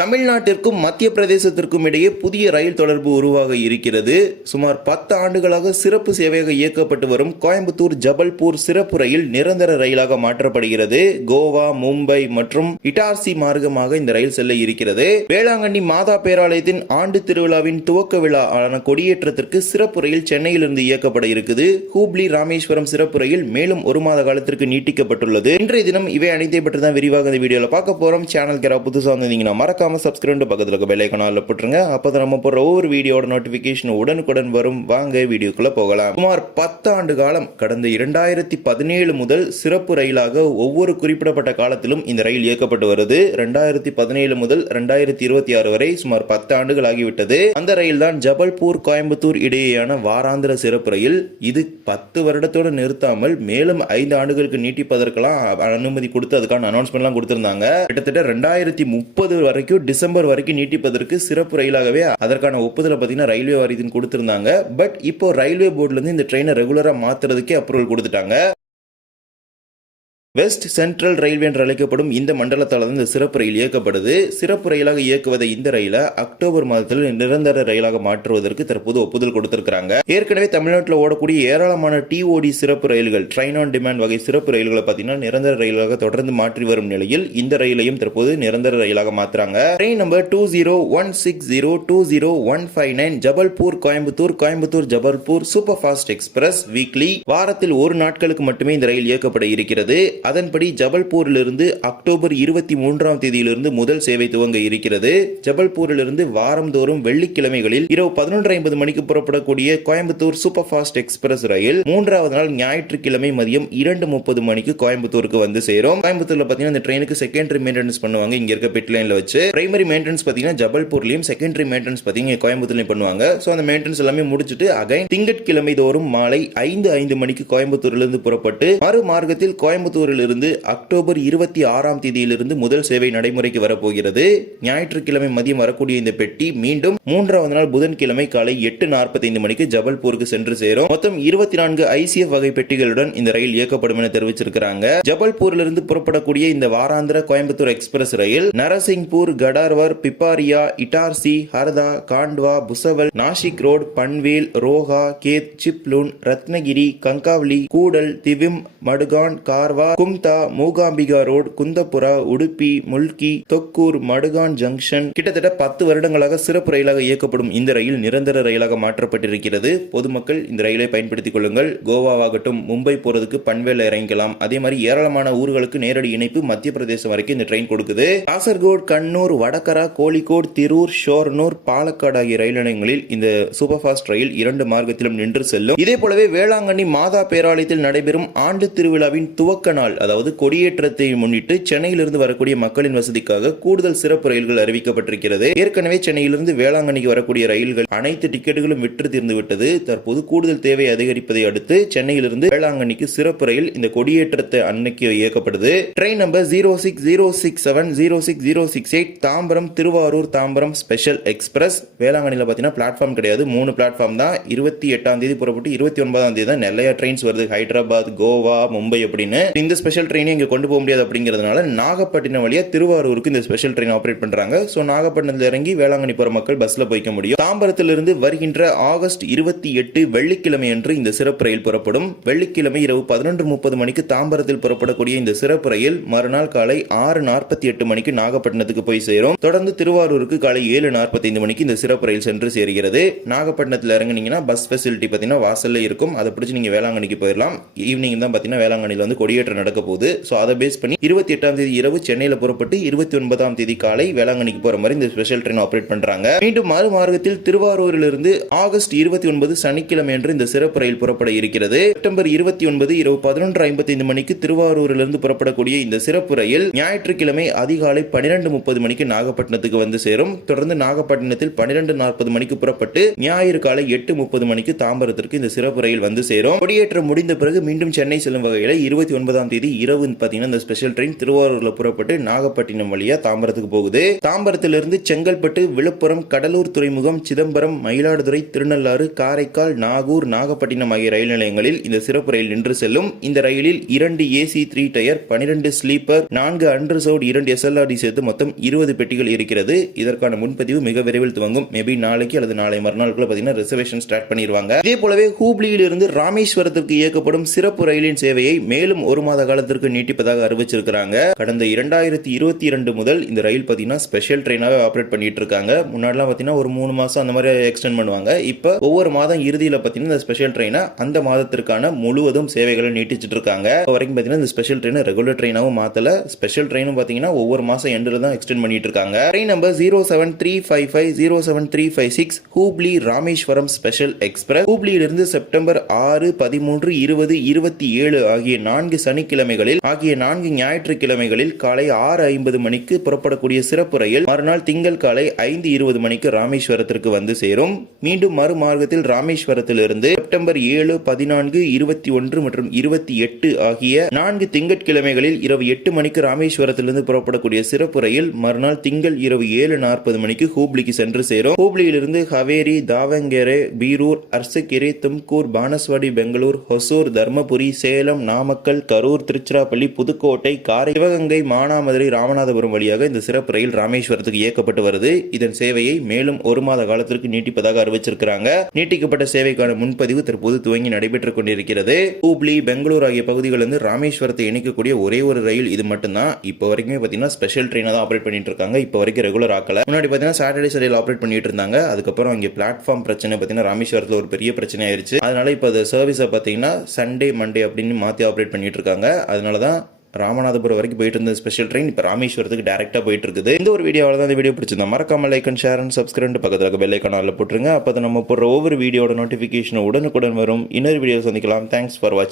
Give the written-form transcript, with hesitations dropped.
தமிழ்நாட்டிற்கும் மத்திய பிரதேசத்திற்கும் இடையே புதிய ரயில் தொடர்பு உருவாக இருக்கிறது. சுமார் 10 ஆண்டுகளாக சிறப்பு சேவையாக இயக்கப்பட்டு வரும் கோயம்புத்தூர் ஜபல்பூர் சிறப்பு ரயில் நிரந்தர ரயிலாக மாற்றப்படுகிறது. கோவா, மும்பை மற்றும் இட்டார்சி மார்க்கமாக இந்த ரயில் செல்ல இருக்கிறது. வேளாங்கண்ணி மாதா பேராலயத்தின் ஆண்டு திருவிழாவின் துவக்க விழா ஆன கொடியேற்றத்திற்கு சிறப்பு ரயில் சென்னையிலிருந்து இயக்கப்பட இருக்குது. ஹூப்ளி ராமேஸ்வரம் சிறப்பு ரயில் மேலும் 1 மாத காலத்திற்கு நீட்டிக்கப்பட்டுள்ளது. இன்றைய தினம் இவை அனைத்தை பற்றி தான் விரிவாக இந்த வீடியோல பார்க்க போறோம். சேனல் யாராவது புதுசா வந்தீங்கன்னா மறக்காம சப்ஸ்கிரைப் பக்கத்துல பெல் ஐகானை போட்டுருங்க. அப்பதான் நம்ம போற ஒவ்வொரு வீடியோட நோட்டிபிகேஷன் உடனுக்குடன் வரும். வாங்க வீடியோக்குள்ள போகலாம். சுமார் 10 ஆண்டு காலம் கடந்த 2017 முதல் சிறப்பு ரயிலாக ஒவ்வொரு குறிப்பிடப்பட்ட காலத்திலும் இந்த ரயில் இயக்கப்பட்டு வருது. 2017 முதல் 2026 வரை சுமார் 10 ஆண்டுகள் ஆகிவிட்டது. அந்த ரயில் தான் ஜபல்பூர் கோயம்புத்தூர் இடையேயான வாராந்திர சிறப்பு ரயில். இது 10 வருடத்தோடு நிறுத்தாமல் மேலும் 5 ஆண்டுகளுக்கு நீட்டிப்பதற்கெல்லாம் அனுமதி கொடுத்து அதுக்கான அனௌன்ஸ்மெண்ட் கொடுத்திருந்தாங்க. கிட்டத்தட்ட 2030 வரைக்கும் டிசம்பர் வரைக்கும் நீட்டிப்பதற்கு சிறப்பு ரயிலாகவே அதற்கான ஒப்புதலை பார்த்தீங்கன்னா ரயில்வே வாரியத்தின் கொடுத்திருந்தாங்க. பட் இப்போ ரயில்வே போர்டுல இருந்து இந்த ட்ரெயினை ரெகுலரா மாத்துறதுக்கே அப்ரூவல் கொடுத்துட்டாங்க. வெஸ்ட் சென்ட்ரல் ரயில்வே என்று அழைக்கப்படும் இந்த மண்டலத்தால் இந்த சிறப்பு ரயில் இயக்கப்படுது. சிறப்பு ரயிலாக இயக்குவதை இந்த ரயிலை அக்டோபர் மாதத்தில் நிரந்தர ரயிலாக மாற்றுவதற்கு தற்போது ஒப்புதல் கொடுத்திருக்காங்க. ஏற்கனவே தமிழ்நாட்டில் ஓடக்கூடிய ஏராளமான டிஓடி சிறப்பு ரயில்கள், ட்ரெயின் ஆன் டிமாண்ட் வகை சிறப்பு ரயில்களை பார்த்தீங்கன்னா நிரந்தர ரயிலாக தொடர்ந்து மாற்றி வரும் நிலையில் இந்த ரயிலையும் தற்போது நிரந்தர ரயிலாக மாற்றுறாங்க. Train number 2016020159 Jabalpur Coimbatore, Coimbatore Jabalpur super fast express weekly. வாரத்தில் 1 நாட்களுக்கு மட்டுமே இந்த ரயில் இயக்கப்பட இருக்கிறது. அதன்படி ஜபல்பூரிலிருந்து அக்டோபர் 23ஆம் தேதியிலிருந்து முதல் சேவை துவங்க இருக்கிறது. ஜபல்பூரிலிருந்து வாரந்தோறும் வெள்ளிக்கிழமைகளில் இரவு 11:50 மணிக்கு புறப்படக்கூடிய கோயம்புத்தூர் சூப்பர் ஃபாஸ்ட் எக்ஸ்பிரஸ் ரயில் 3வது நாள் ஞாயிற்றுக்கிழமை மதியம் 2:30 மணிக்கு கோயம்புத்தூருக்கு வந்து சேரும். கோயம்புத்தூர்ல பாத்தீங்கன்னா இந்த ட்ரெயினுக்கு செகண்டரி மெயின்டெனன்ஸ் பண்ணுவாங்க. இங்க இருக்க பிட் லைன்ல வச்சு பிரைமரி மெயின்டெனன்ஸ் பாத்தீங்கன்னா ஜபல்பூர்லயும், செகண்டரி மெயின்டெனன்ஸ் பாத்தீங்கன்னா கோயம்புத்தூர்லயும் பண்ணுவாங்க. சோ அந்த மெயின்டெனன்ஸ் எல்லாமே முடிச்சிட்டு அகைன் திங்கட்கிழமை தோறும் மாலை 5:05 மணிக்கு கோயம்புத்தூரிலிருந்து புறப்பட்டு மறு மார்க்கத்தில் கோயம்புத்தூர் இருந்து அக்டோபர் 26ஆம் தேதியிலிருந்து முதல் சேவை நடைமுறைக்கு வரப்போகிறது. ஞாயிற்றுக்கிழமை மதியம் வரக்கூடிய இந்த பெட்டி மீண்டும் 3வது நாள் புதன்கிழமை காலை 8:45 மணிக்கு ஜபல்பூருக்கு சென்று சேரும். மொத்தம் 24 ஐசிஎஃப் வகை பெட்டிகளுடன் இந்த ரயில் இயக்கப்படும் என தெரிவிச்சிருக்கிறாங்க. ஜபல்பூரிலிருந்து புறப்படக்கூடிய இந்த வாராந்திர கோயம்புத்தூர் எக்ஸ்பிரஸ் ரயில் நரசிங்பூர், கடார்வர், பிப்பாரியா, இட்டார்சி, ஹர்தா, காண்ட்வா, புசவல், நாசிக் ரோட், பன்வேல், ரோஹா, கேத், சிப்லூன், ரத்னகிரி, கங்காவலி, கூடல், திவிம், மடுகான், கார்வா, கும்தா, மூகாம்பிகா ரோட், குந்தபுரா, உடுப்பி, முல்கி, தொக்கூர், மடுகான் ஜங்ஷன். கிட்டத்தட்ட 10 வருடங்களாக சிறப்பு ரயிலாக இயக்கப்படும் இந்த ரயில் நிரந்தர ரயிலாக மாற்றப்பட்டிருக்கிறது. பொதுமக்கள் இந்த ரயிலை பயன்படுத்திக் கொள்ளுங்கள். கோவாவாகட்டும், மும்பை போறதுக்கு பன்வேல இறங்கலாம். அதே மாதிரி ஏராளமான ஊர்களுக்கு நேரடி இணைப்பு மத்திய பிரதேசம் வரைக்கும் இந்த ட்ரெயின் கொடுக்குது. காசர்கோடு, கண்ணூர், வடகரா, கோழிக்கோடு, திரூர், ஷோர்னூர், பாலக்காடு ஆகிய ரயில் நிலையங்களில் இந்த சூப்பர் ஃபாஸ்ட் ரயில் 2 மார்க்கத்திலும் நின்று செல்லும். இதே போலவே வேளாங்கண்ணி மாதா பேராலயத்தில் நடைபெறும் ஆண்டு திருவிழாவின் துவக்க நாள், அதாவது கொடியேற்றத்தை முன்னிட்டு சென்னையிலிருந்து வரக்கூடிய மக்களின் வசதிக்காக கூடுதல் சிறப்பு ரயில்கள் அறிவிக்கப்பட்டிருக்கிறது. ஏற்கனவே சென்னையிலிருந்து வேளாங்கண்ணிக்கு வரக்கூடிய ரயில்கள் அனைத்து டிக்கெட்டுகளும் விற்று தீர்ந்து விட்டது. தற்போது கூடுதல் தேவை அதிகரிப்பதை அடுத்து சென்னையிலிருந்து வேளாங்கண்ணிக்கு சிறப்பு ரயில் இந்த கொடியேற்றத்தை அன்னைக்கு இயக்கப்படுது. Train number 06067 Tambaram Tiruvarur Tambaram special express. வேளாங்கண்ணில பாத்தீங்கன்னா பிளாட்ஃபார்ம் கிடையாது, 3 பிளாட்ஃபார்ம் தான். 28ஆம் தேதி புறப்பட்டு 29ஆம் தேதி தான் நிறைய ட்ரெயின்ஸ் வருது. ஹைதராபாத், கோவா, மும்பை அப்படின்னு. இந்த ஸ்பெஷல் ட்ரெயினை இங்க கொண்டு போக முடியாது அப்படிங்கிறதுனால நாகப்பட்டினம் வழியா திருவாரூருக்கு இந்த ஸ்பெஷல் ட்ரெயின் ஆபரேட் பண்றாங்க. சோ நாகப்பட்டினத்துல இறங்கி வேளாங்கண்ணி போற மக்கள் பஸ்ல போய்க்க முடியும். தாம்பரத்திலிருந்து வருகின்ற ஆகஸ்ட் 28 வெள்ளிக்கிழமை அன்று இந்த சிறப்பு ரயில் புறப்படும். வெள்ளிக்கிழமை இரவு 11:30 மணிக்கு தாம்பரத்தில் புறப்படக்கூடிய இந்த சிறப்பு ரயில் மறுநாள் காலை 6:48 மணிக்கு நாகப்பட்டினத்துக்கு போய் சேரும். தொடர்ந்து திருவாரூருக்கு காலை 7:45 மணிக்கு இந்த சிறப்பு ரயில் சென்று சேர்கிறது. நாகப்பட்டினத்தில் இறங்குனீங்கன்னா பஸ் ஃபெசிலிட்டி பாத்தீங்கன்னா வாசல்ல இருக்கும். அதை பிடிச்சி நீங்க வேளாங்கண்ணிக்கு போயிடலாம். ஈவினிங் தான் பாத்தீங்கன்னா வேளாங்கண்ணில வந்து கொடியேற்றம் நடக்க போகுது. சோ அதை பேஸ் பண்ணி 28ஆம் தேதி இரவு சென்னையில புறப்பட்டு 29ஆம் தேதி காலை வேளாங்கண்ணிக்கு போற மாதிரி இந்த ஸ்பெஷல் ட்ரெயின் ஆபரேட் பண்றாங்க. மீண்டும் மறு மார்க்கத்தில் திருவாரூரிலிருந்து ஆகஸ்ட் 29 சனிக்கிழமை அன்று இந்த சிறப்பு ரயில் புறப்பட இருக்கிறது. செப்டம்பர் 29 இரவு 11:55 மணிக்கு திருவாரூரிலிருந்து புறப்படக்கூடிய இந்த சிறப்பு ரயில் ஞாயிற்றுக்கிழமை அதிகாலை 12:30 மணிக்கு நாகப்பட்டினத்துக்கு வந்து சேரும். தொடர்ந்து நாகப்பட்டினத்தில் 12:40 மணிக்கு புறப்பட்டு ஞாயிறு காலை 8:30 மணிக்கு தாம்பரத்திற்கு இந்த சிறப்பு ரயில் வந்து சேரும். கொடியேற்றம் முடிந்த பிறகு மீண்டும் சென்னை செல்லும் வகையில் 29ஆம் தேதி இரவு பாத்தீங்கன்னா இந்த ஸ்பெஷல் ட்ரெயின் திருவாரூர்ல புறப்பட்டு நாகப்பட்டினம் வழியா தாம்பரத்துக்கு போகுது. தாம்பரத்திலிருந்து செங்கல்பட்டு, விழுப்புரம், கடலூர் துறைமுகம், சிதம்பரம், மயிலாடுதுறை, திருநள்ளாறு, காரைக்கால், நாகூர், நாகப்பட்டினம் ஆகிய ரயில் நிலையங்களில் இந்த சிறப்பு ரயில் நின்று செல்லும். இந்த ரயிலில் 2 AC 3 tier, 12 sleeper, 4 unreserved, 2 SLRD சேர்த்து மொத்தம் 20 பெட்டிகள் இருக்கிறது. இதற்கான முன்பதிவு மிக விரைவில் துவங்கும். மேபி நாளைக்கு அல்லது நாளை மறுநாளுக்குள்ள பாத்தீங்கன்னா ரிசர்வேஷன் ஸ்டார்ட் பண்ணிடுவாங்க. இதே போலவே ஹூப்ளியில் இருந்து ராமேஸ்வரத்திற்கு இயக்கப்படும் சிறப்பு ரயிலின் சேவையை மேலும் 1 மாத காலத்திற்கு நீட்டிப்பதாக அறிவிச்சிருக்காங்க. கடந்த 2022 முதல் இந்த ரயில் பாத்தீங்கன்னா ஸ்பெஷல் ட்ரெயினாக ஆபரேட் பண்ணிட்டு இருக்காங்க. முன்னாடிலாம் பாத்தீங்கன்னா ஒரு 3 மாசம் அந்த மாதிரி எக்ஸ்டெண்ட் பண்ணுவாங்க. இப்ப ஒவ்வொரு மாதம் இறுதியில பாத்தீங்கன்னா இந்த ஸ்பெஷல் ட்ரெயினை அந்த மாதத்திற்கான முழுவதும் சேவைகளை நீட்டிச்சிட்டு இருக்காங்க. இப்போ வரைக்கும் பாத்தீங்கன்னா இந்த ஸ்பெஷல் ட்ரெயினை ரெகுலர் ட்ரெயினாவும் மாத்தல. ஸ்பெஷல் ட்ரெயினும் பாத்தீங்கன்னா ஒவ்வொரு மாசம் எண்டில் தான் எக்ஸ்டெண்ட் பண்ணிட்டு இருக்காங்க. Train number 07355 07356 Hubli Rameswaram special express ஹூப்ளியிலிருந்து செப்டம்பர் 6, 13, 20, 27 ஆகிய 4 சனிக்கிழமைகளில் ஆகிய 4 ஞாயிற்றுக்கிழமைகளில் காலை 6:50 மணிக்கு புறப்படக்கூடிய சிறப்பு ரயில் மறுநாள் திங்கள் காலை 5:20 மணிக்கு ராமேஸ்வரத்திற்கு வந்து சேரும். மீண்டும் மறுமார்க்கத்தில் ராமேஸ்வரத்திலிருந்து செப்டம்பர் 7, 14, 21 மற்றும் 28 ஆகிய 4 திங்கட்கிழமைகளில் இரவு 8 மணிக்கு ராமேஸ்வரத்திலிருந்து புறப்படக்கூடிய சிறப்பு ரயில் மறுநாள் திங்கள் இரவு 7:40 மணிக்கு ஹூப்ளிக்கு சென்று சேரும். ஹூப்ளியிலிருந்து ஹவேரி, தாவங்கெரே, பீரூர், அர்சகிரி, தும்கூர், பானஸ்வாடி, பெங்களூர், ஹொசூர், தர்மபுரி, சேலம், நாமக்கல், கரூர், திருச்சிராப்பள்ளி, புதுக்கோட்டை, காரை, சிவகங்கை, மானாமதுரை, ராமநாதபுரம் வழியாக இந்த சிறப்பு ரயில் ராமேஸ்வரத்துக்கு இயக்கப்பட்டு வருது. இதன் சேவையை மேலும் 1 மாத காலத்திற்கு நீட்டிப்பதாக அறிவிச்சிருக்கிறாங்க. நீட்டிக்கப்பட்ட சேவைக்கான முன்பதிவு தற்போது துவங்கி நடைபெற்றுக் கொண்டிருக்கிறது. ஹூப்ளி, பெங்களூர் ஆகிய பகுதிகளிலிருந்து ராமேஸ்வரத்தை இணைக்கக்கூடிய ஒரே ஒரு ரயில் இது மட்டும்தான். இப்போ வரைக்குமே பாத்தீங்கன்னா ஸ்பெஷல் ட்ரெயினா தான் ஆபரேட் பண்ணிட்டு இருக்காங்க. இப்போ வரைக்கும் ரெகுலர் ஆக்கல. முன்னாடி பாத்தீங்கன்னா சாட்டர்டே சண்டேல ஆபரேட் பண்ணிட்டு இருந்தாங்க. அதுக்கப்புறம் அங்கே பிளாட்ஃபார்ம் பிரச்சனை பாத்தீங்கன்னா ராமேஸ்வரத்தில் ஒரு பெரிய பிரச்சனை ஆயிருச்சு. அதனால இப்போ அந்த சர்வீஸை பாத்தீங்கன்னா சண்டே, மண்டே அப்படின்னு மாத்தி ஆபரேட் பண்ணிட்டு இருக்காங்க. அதனாலதான் ராமநாதபுரம் வரைக்கும் போயிட்டு இருந்த ஸ்பெஷல் ட்ரெயின் இப்போ ராமேஸ்வரத்துக்கு டைரக்டா போயிட்டு இருக்குது. இந்த ஒரு வீடியோவில் தான் இந்த வீடியோ பிடிச்சிருந்தா மறக்காம like and share and subscribe பக்கத்தில் பெல் ஐகான் ஆல்ல போட்டுருங்க. அப்போ நம்ம போடுற ஒவ்வொரு வீடியோட நோட்டிஃபிகேஷன் உடனுக்குடன் வரும். இன்னொரு வீடியோ சந்திக்கலாம். தேங்க்ஸ் ஃபார் வாட்சிங்.